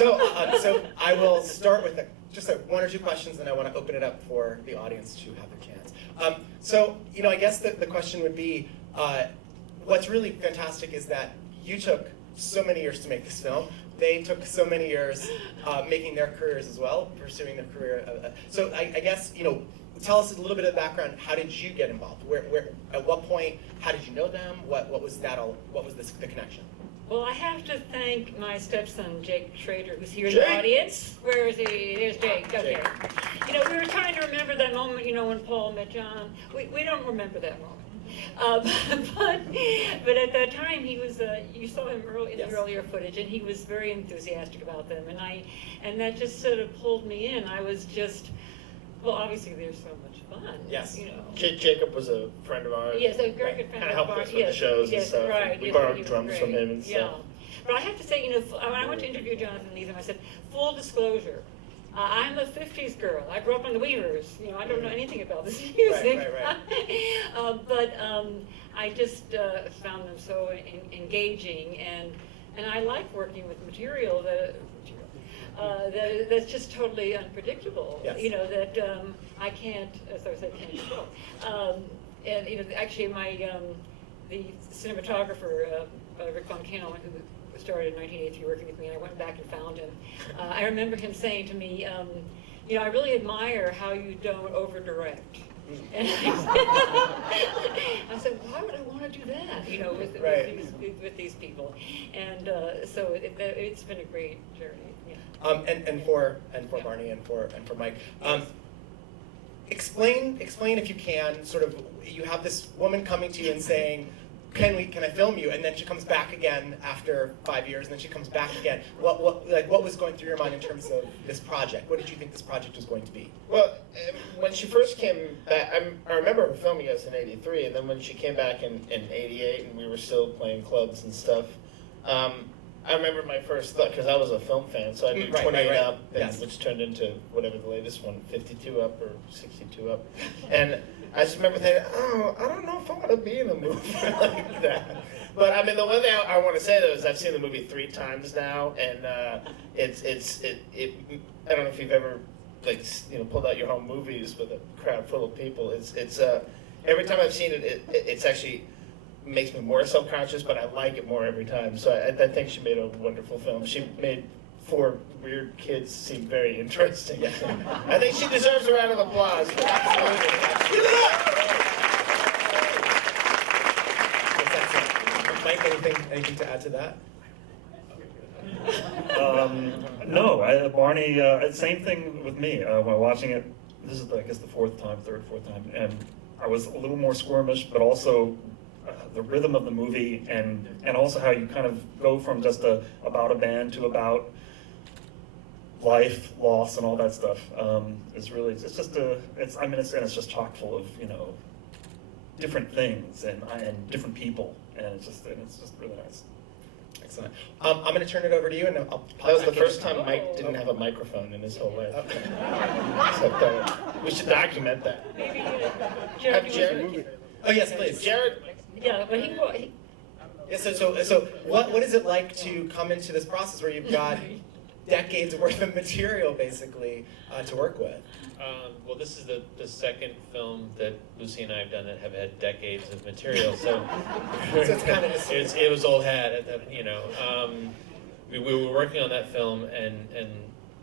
So I will start with just one or two questions, and I want to open it up for the audience to have their chance. So, I guess the question would be, what's really fantastic is that you took so many years to make this film. They took so many years making their careers as well, pursuing their career. So I guess, tell us a little bit of the background. How did you get involved? Where at what point? How did you know them? What was that all? What was the connection? Well, I have to thank my stepson, Jake Schrader, who's here in the audience. Where is he? There's Jake. Okay. We were trying to remember that moment, when Paul met John. We don't remember that moment. But at that time, he was. You saw him in the earlier footage, and he was very enthusiastic about them, and that just sort of pulled me in. I was just. Well, obviously, there's so much fun. Yes. Jacob was a friend of ours. Yes, a very good friend of ours. Kind of helped us with the shows and stuff. Right. We borrowed drums from him and stuff. Yeah. But I have to say, when I went to interview Jonathan Lethem, I said, full disclosure, I'm a 50s girl. I grew up on the Weavers. I don't know anything about this music. Right. But I just found them so engaging, and I like working with material that's just totally unpredictable. Yes. That I can't, as I said, can't control. And actually, the cinematographer Rick Von Cannell, who started in 1983 working with me, and I went back and found him. I remember him saying to me, I really admire how you don't over-direct. And I said, why would I want to do that? With these people, and so it's been a great journey. Yeah. And for Barney and for Mike, explain if you can. Sort of, you have this woman coming to you and saying, "Can I film you?" And then she comes back again after 5 years, and then she comes back again. What was going through your mind in terms of this project? What did you think this project was going to be? Well, when she first came back, I remember her filming us in '83, and then when she came back in '88, and we were still playing clubs and stuff. I remember my first thought, because I was a film fan, so I did 28 Up, which turned into whatever the latest one, 52 Up or 62 Up. And I just remember thinking, I don't know if I want to be in a movie like that. But I mean, the one thing I want to say though is I've seen the movie 3 times now, and I don't know if you've ever pulled out your home movies with a crowd full of people. It's every time I've seen it, it's actually makes me more self-conscious, but I like it more every time. So I think she made a wonderful film. She made 4 weird kids seem very interesting. I think she deserves a round of applause. Absolutely. Give it up! Mike, anything to add to that? No, Barney, same thing with me. When watching it, this is, I guess, the third, fourth time, and I was a little more squirmish, but also the rhythm of the movie, and also how you kind of go from just about a band to about life, loss, and all that stuff is really, it's just chock full of different things and different people, and it's just really nice. Excellent. I'm going to turn it over to you, and I'll. That was the first time Mike didn't have a microphone in his whole life. Okay. So, we should document that. Maybe Jared. Oh yes, please, Jared. Yeah, but he. Yeah. So what is it like to come into this process where you've got decades worth of material basically to work with? Well, this is the second film that Lucy and I have done that have had decades of material. So, it's kind of it was old hat. We were working on that film, and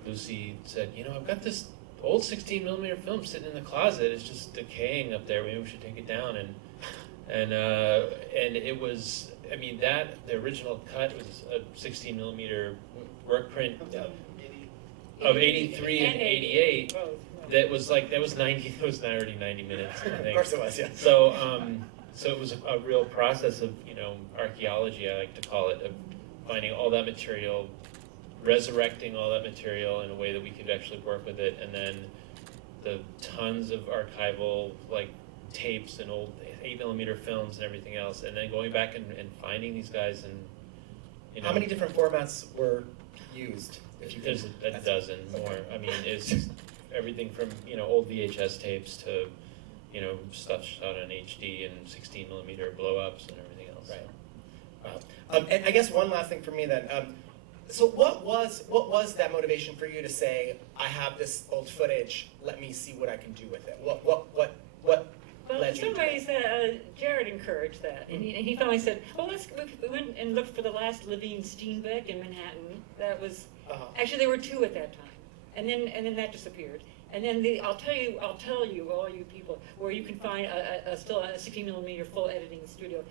Lucy said, I've got this old 16mm film sitting in the closet. It's just decaying up there. Maybe we should take it down. And it was, the original cut was a 16mm work print of 83 and 88. That was already 90 minutes, I think. Of course it was, yeah. So it was a real process of, archaeology, I like to call it, of finding all that material, resurrecting all that material in a way that we could actually work with it, and then the tons of archival, tapes and old 8mm films and everything else, and then going back and finding these guys and, How many different formats were used? There's a dozen more. It's everything from old VHS tapes to stuff shot on HD and 16mm blow-ups and everything else. Right. And I guess one last thing for me then. So what was that motivation for you to say, I have this old footage, let me see what I can do with it? What Well, led in you some to do ways, that? Jared encouraged that, and he finally said, "Well, we went and looked for the last living Steenbeck in Manhattan. That was actually there were 2 at that time, and then that disappeared. And then I'll tell you, all you people, where you can find still a 16mm full editing studio,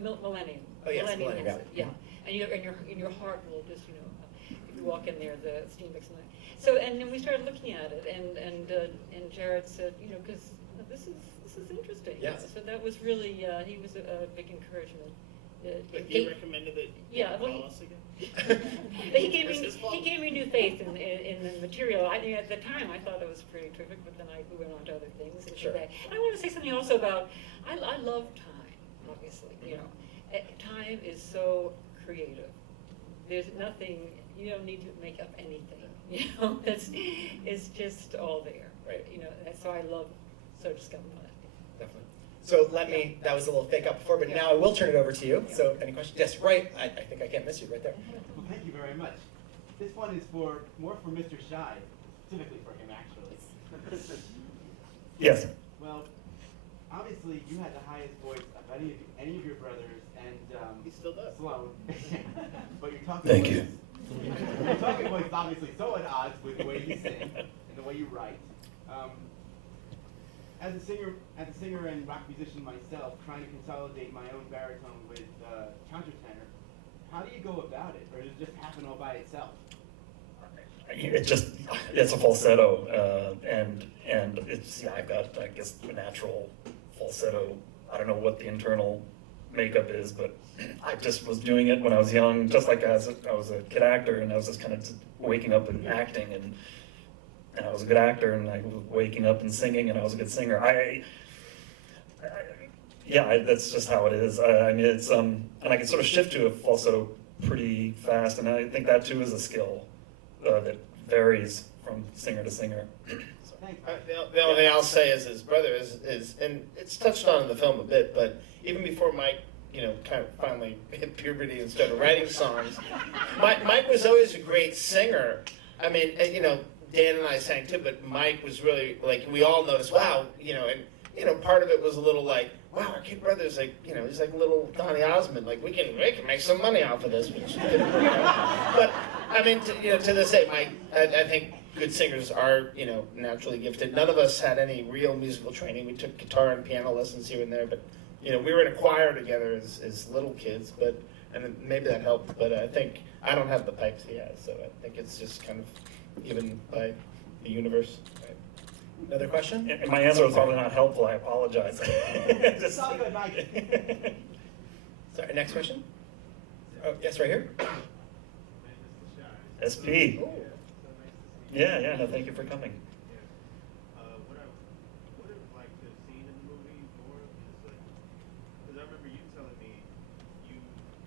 Millennium. Oh, yes, Millennium Millennium, has yeah. it, yeah. And your heart will just if you walk in there, the Steenbecks and that. So and then we started looking at it, and Jared said, because this is interesting. Yes. So that was really he was a big encouragement. But he recommended that you Yeah, well, call us again? he gave That's his fault. me new faith in the material. I at the time I thought it was pretty terrific, but then I went on to other things and Sure. did that. And I want to say something also about I love time. Obviously, time is so creative. There's nothing you don't need to make up anything. It's just all there. Right. So I love so discovered. Definitely. So that was a little fake out before, but now I will turn it over to you. Yeah. So any questions? Yes, right. I think I can't miss you right there. Well, thank you very much. This one is more for Mr. Shai, specifically for him, actually. Yes. Well, obviously, you had the highest voice of any of your brothers, and He still does. Sloan. But your talking Thank voice, you. Your talking voice is obviously so at odds with the way you sing and the way you write. As a singer and rock musician myself, trying to consolidate my own baritone with countertenor, how do you go about it, or does it just happen all by itself? It's a falsetto, and it's, I've got, I guess, a natural falsetto. I don't know what the internal makeup is, but I just was doing it when I was young, just like I was a kid actor, and I was just kind of waking up and acting, and I was a good actor, and I was waking up and singing, and I was a good singer. That's just how it is. I mean, it's and I can sort of shift to a falsetto pretty fast, and I think that too is a skill that varies from singer to singer. Thanks. The only thing I'll say is his brother is, and it's touched on in the film a bit, but even before Mike, kind of finally hit puberty and started writing songs, Mike was always a great singer. I mean, Dan and I sang too, but Mike was really, like, we all noticed, wow, and part of it was a little like, wow, our kid brother's like, he's like little Donny Osmond, like, we can make some money off of this, which didn't work out. But, I mean, to this day, Mike, I think good singers are, naturally gifted. None of us had any real musical training. We took guitar and piano lessons here and there, but, we were in a choir together as little kids, and maybe that helped, but I think, I don't have the pipes he has, so I think it's just kind of given by the universe. Right. Another question? And my answer was probably not helpful. I apologize. It's all good, Mike. Sorry, next question? Oh, yes, right here. SP. Yeah, no, thank you for coming. What I would have liked to have seen in the movie more is like, because I remember you telling me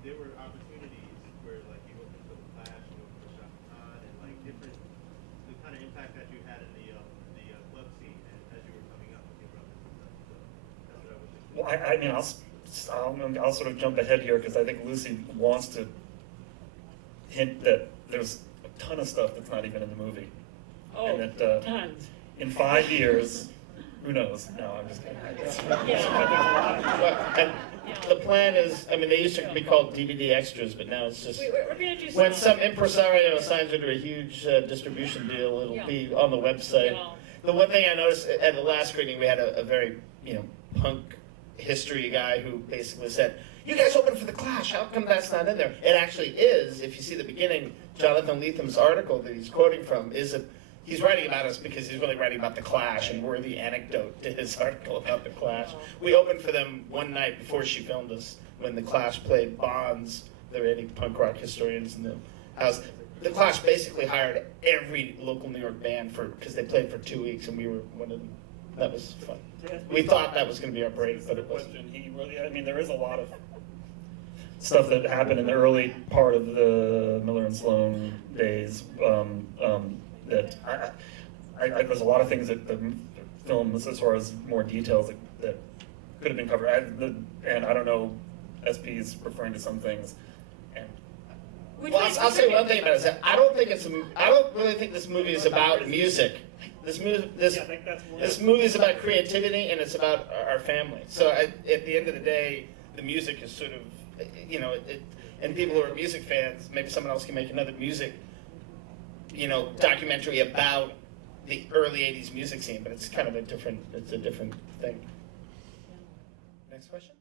there were opportunities where like you opened for the Clash, you opened for Shaka Khan, and like the kind of impact that you had in the club scene as you were coming up with your brothers and stuff. So that's what I was just. Well, I mean, I'll sort of jump ahead here because I think Lucy wants to hint that there's a ton of stuff that's not even in the movie. Oh, And that, tons. in 5 years, who knows? No, I'm just kidding. Yeah. And the plan is, I mean, they used to be called DVD extras, but now it's just, We're gonna do when some impresario signs into a huge distribution deal, it'll Yeah. be on the website. Yeah. The one thing I noticed at the last screening, we had a very, punk history guy who basically said, you guys opened for the Clash, how come that's not in there? It actually is. If you see the beginning, Jonathan Letham's article that he's quoting from he's writing about us because he's really writing about the Clash, and we're the anecdote to his article about the Clash. We opened for them one night before she filmed us when the Clash played Bonds. There were any punk rock historians in the house. The Clash basically hired every local New York band because they played for 2 weeks, and we were one of them. That was fun. We thought that was going to be our break, but it wasn't. I mean, there is a lot of stuff that happened in the early part of the Miller and Sloan days that there's a lot of things that the film, as far as more details, that could have been covered. And I don't know, SP is referring to some things. And Well, I'll say one thing about it. Is that I don't really think this movie is about music. This movie is about creativity, and it's about our family. So at the end of the day, the music is sort of, and people who are music fans, maybe someone else can make another music, documentary about the early '80s music scene. But it's kind of a different thing. Next question.